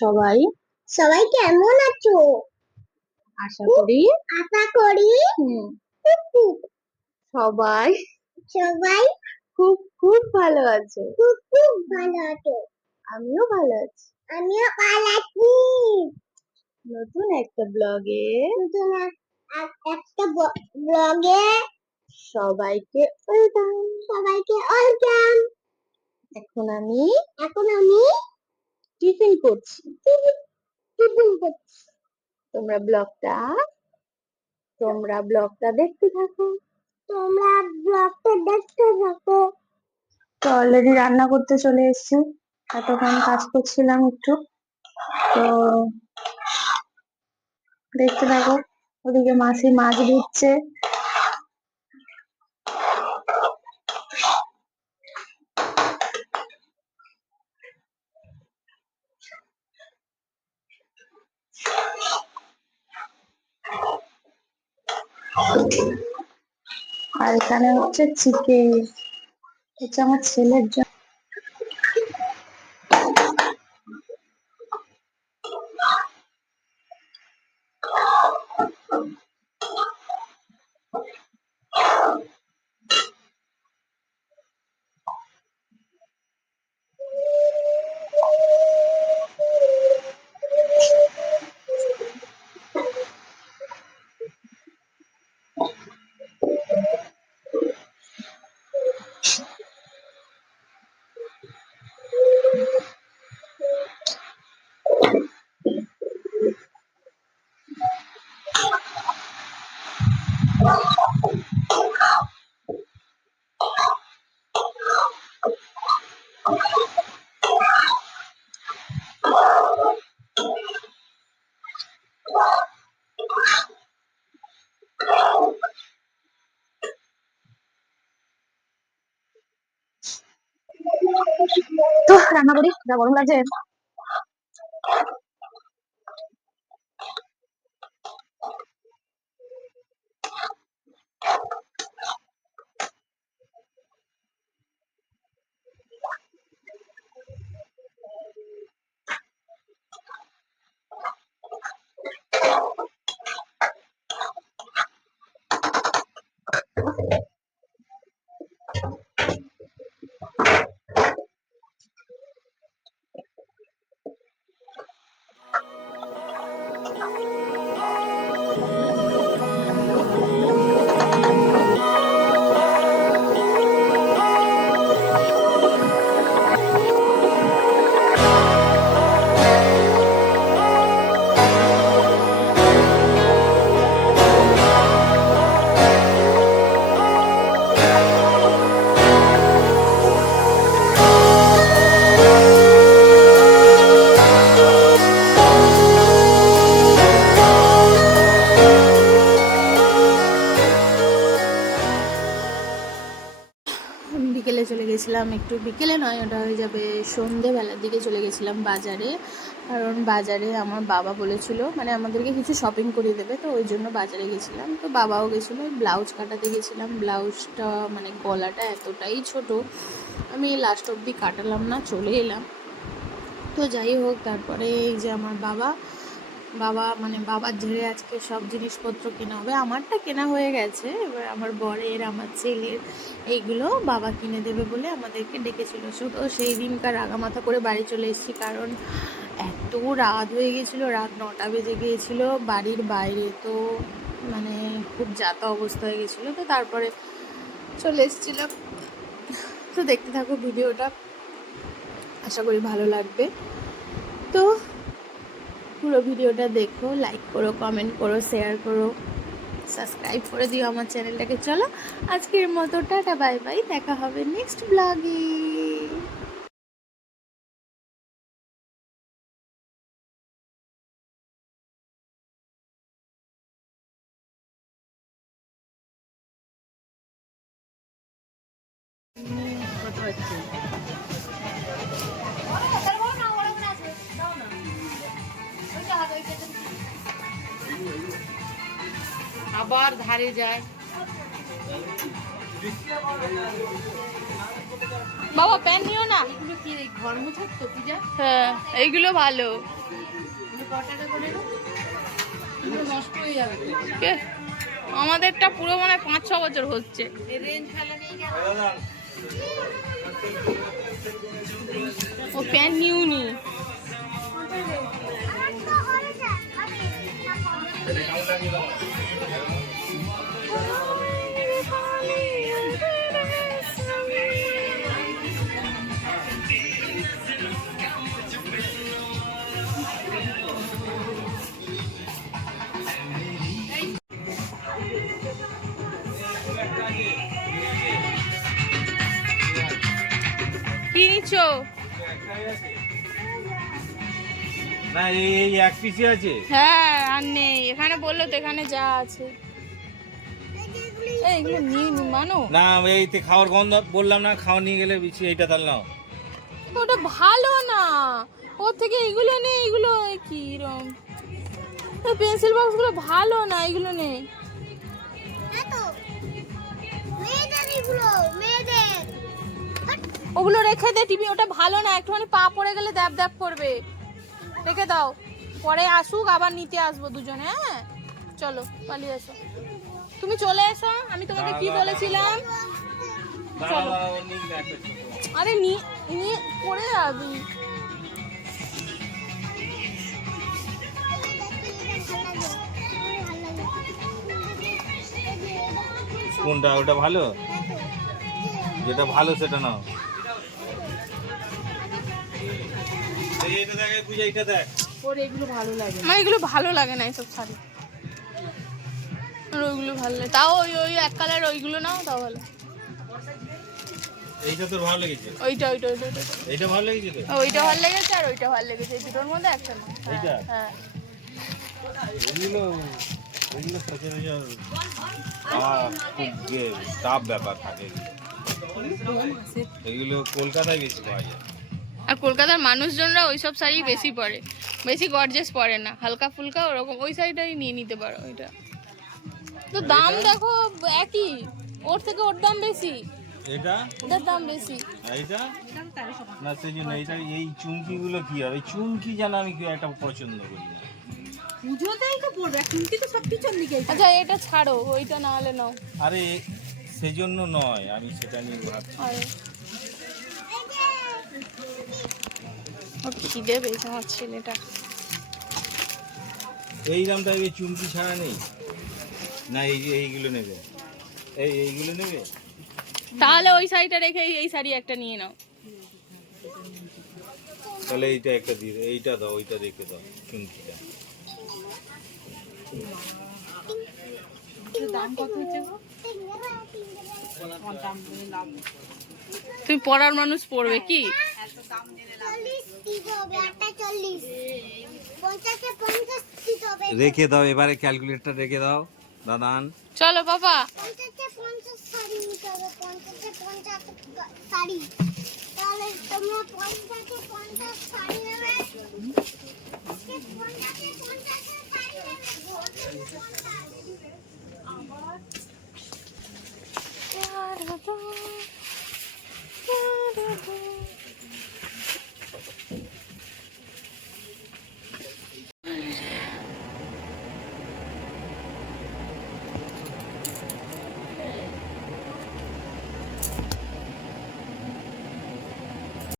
সবাই সবাই কেমন আছো? আশা করি সবাই সবাই খুব খুব ভালো আছে। খুব ভালো আছো। আমিও ভালো আছি। আমিও ভালো আছি। নতুন একটা ব্লগে সবাইকে ওয়েলকাম। এখন আমি টিফিন করছি। করছি। তোমরা ব্লগটা দেখতে থাকো। তো অলরেডি রান্না করতে চলে এসেছি। এতক্ষণ কাজ করছিলাম একটু, তো দেখতে থাকো। ওদিকে মাসি মাছ ধুচ্ছে। আর এখানে হচ্ছে চিকেন, হচ্ছে আমার ছেলের জন্য। তো রান্না করি, যা গরম লাগছে। বিকেলে চলে গেছিলাম, একটু বিকেলে নয়, ওটা হয়ে যাবে সন্ধেবেলার দিকে চলে গেছিলাম বাজারে। কারণ বাজারে আমার বাবা বলেছিল, মানে আমাদেরকে কিছু শপিং করিয়ে দেবে, তো ওই জন্য বাজারে গেছিলাম। তো বাবাও গেছিলো, ব্লাউজ কাটাতে গেছিলাম। ব্লাউজটা মানে গলাটা এতটাই ছোট, আমি লাস্ট অবধি কাটালাম না, চলে এলাম। তো যাই হোক, তারপরে এই যে আমার বাবার ঝেড়ে আজকে সব জিনিসপত্র কেনা হবে। আমারটা কেনা হয়ে গেছে, এবার আমার বরের, আমার ছেলের এইগুলো বাবা কিনে দেবে বলে আমাদেরকে ডেকেছিল। তো সেই দিনকার আগামাথা করে বাড়ি চলে এসেছি, কারণ এত রাত হয়ে গেছিলো, রাত 9টা বেজে গিয়েছিলো বাড়ির বাইরে। তো মানে খুব যাতা অবস্থা হয়ে গেছিলো, তো তারপরে চলে এসেছিলাম। তো দেখতে থাকো ভিডিওটা, আশা করি ভালো লাগবে। তো পুরো ভিডিওটা দেখো, লাইক করো, কমেন্ট করো, শেয়ার করো, সাবস্ক্রাইব করে দিও আমার চ্যানেলটাকে। চলো আজকের মতো টাটা, বাই বাই, দেখা হবে নেক্সট ব্লগে। আবার ধারে যায়। বাবা প্যান্ট নিও না। এগুলো কি ঘর মোছার তো পূজা? হ্যাঁ এইগুলো ভালো। এগুলো ক টাকা করে রে? এগুলো নষ্ট হয়ে যাবে তো। কে? আমাদেরটা পুরো মানে 5-6 বছর হচ্ছে। এই রেঞ্জ ফেলা নেই কেন? ও প্যান্ট নিউনি। কি নিচ্ছো? না এই এক পিসি আছে। হ্যাঁ আর নেই, এখানে বললো তো এখানে যা আছে। এইগুলো নিয়ে নি মানো। না এইতে খাওয়ার গন্ধ বললাম না, খাওয়া নিয়ে গেলে বেশি এইটা তাহলে নাও। ওটা ভালো না, ওর থেকে এগুলো নেই। এগুলো কি রকম পেন্সিল বক্সগুলো ভালো না, এগুলো নেই। ওগুলো রেখে দে টিভি, ওটা ভালো না, একটুখানি পা পড়ে গেলে দ্যাপ দ্যাপ করবে। রেখে দাও, পরে আসুক আবার নিতে আসবো দুজনে। হ্যাঁ চলো পালিয়ে এসো, তুমি চলে এসো। আমি তোমাকে কি বলেছিলাম? চলো। আরে নিয়ে পড়ে যাবি। কোনটা? ওটা ভালো, যেটা ভালো সেটা নাও। এইটা দেখ পূজা, এইটা দেখ। ওর এগুলো ভালো লাগে না। আমার এগুলো ভালো লাগে না এইসব শাড়ি। আর ওইগুলো ভালো লাগে, তাও ওই ওই এক কালার ওইগুলো নাও, তাও ভালো। এইটা তোর ভালো লেগেছে? ওইটা ওইটা ওইটা ওইটা এইটা ভালো লেগেছে তো? ওইটা ভালো লেগেছে আর ওইটা ভালো লেগেছে, এই দুটোর মধ্যে একটা না। এইটা? হ্যাঁ এগুলো এগুলো সচরাচর খুব টাফ ব্যাপার থাকে। এগুলো কলকাতায় বেশি পাওয়া যায়। আর কলকাতার মানুষজনরা ওইসব শাড়ি বেশি পরে, বেশি গর্জেস পরে না, হালকা ফুলকা ওরকম ওই শাড়িটাই নিয়ে নিতে পারো। ওইটা তো দাম দেখো একই, ওর থেকে ওর দাম বেশি, এটা এটার দাম বেশি। এইটা না, সেই জন্য এইটা এই চুমকিগুলো কি হবে? এই চুমকি যেন আমি কি একটা পছন্দ করি না। পুজোতেই তো পড়বে, কিন্তু তো সব পিছন দিকে। আচ্ছা এটা ছাড়ো, ওইটা না হলে নাও। আরে সেজন্য নয়, আমি সেটা নিয়ে ভাবছি। আরে ওর খিদে পেয়েছে আমার ছেলেটা। এই দামটা এই চুমকি ছাড়া নেই না? এই যে এইগুলো নেবে, এইগুলো নেবে। তাহলে ওই শাড়িটা রেখে এই শাড়ি একটা নিয়ে নাও। তাহলে এইটা একটা দিয়ে এইটা দাও, ওইটা রেখে দাও চুমকিটা। দাম কত হচ্ছে গো? দাম বলে লাভ নেই। তুমি পড়ার মানুষ পড়বে কি? রেখে দাও, এবারে ক্যালকুলেটরটা রেখে দাও দাদান। চলো বাবা। তাহলে তোমরা 50-50 শাড়ি নেবে। 50 শাড়ি নেবে।